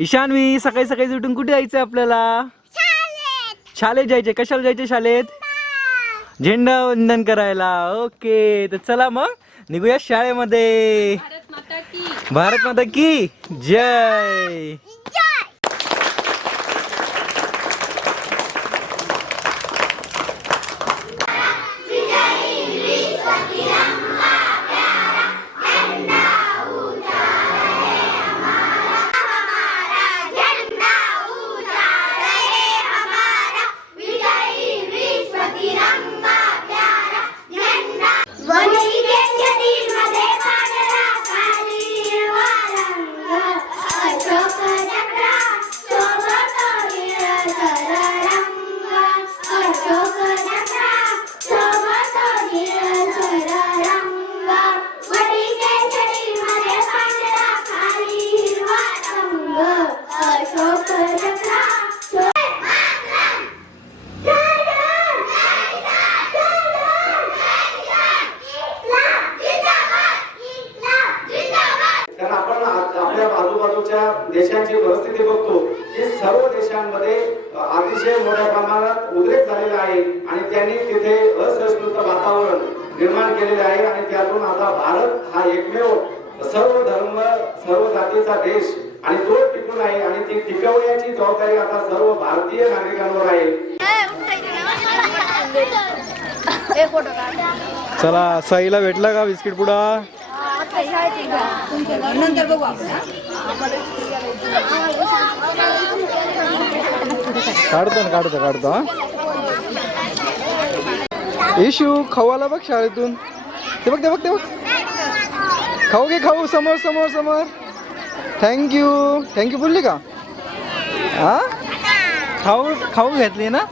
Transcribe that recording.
ईशान्वी सकाळी सकाळी उठून कुठे जायचं आपल्याला? शाळेत. जायचे कशाला जायचे शाळेत? झेंडा वंदन करायला. ओके तर चला मग. निघूया शाळेमध्ये. भारत माता की. भारत माता की. जय. Господа आजूबाजूच्या देशांची परिस्थिती बघतो की सर्व देशांमध्ये अतिशय मोठ्या प्रमाणात उद्रेक झालेला आहे आणि त्यांनी तिथे असहिष्णुत वातावरण निर्माण केलेले आहे आणि त्यातून आता भारत हा एकमेव सर्व धर्म सर्व जातीचा देश आणि तो टिकून आहे आणि ती टिकवण्याची जबाबदारी आता सर्व भारतीय नागरिकांवर आहे. चला साईला भेटला का बिस्किट पुडा? नंतर बघू आपण काढतो ना काढतो काढतो हा. इशू खाऊ आला बघ शाळेतून. ते बघ ते बघ ते बघ. खाऊ घे खाऊ. समोर समोर समोर. थँक्यू थँक्यू बोलली का? हा? खाऊ खाऊ घेतली ना?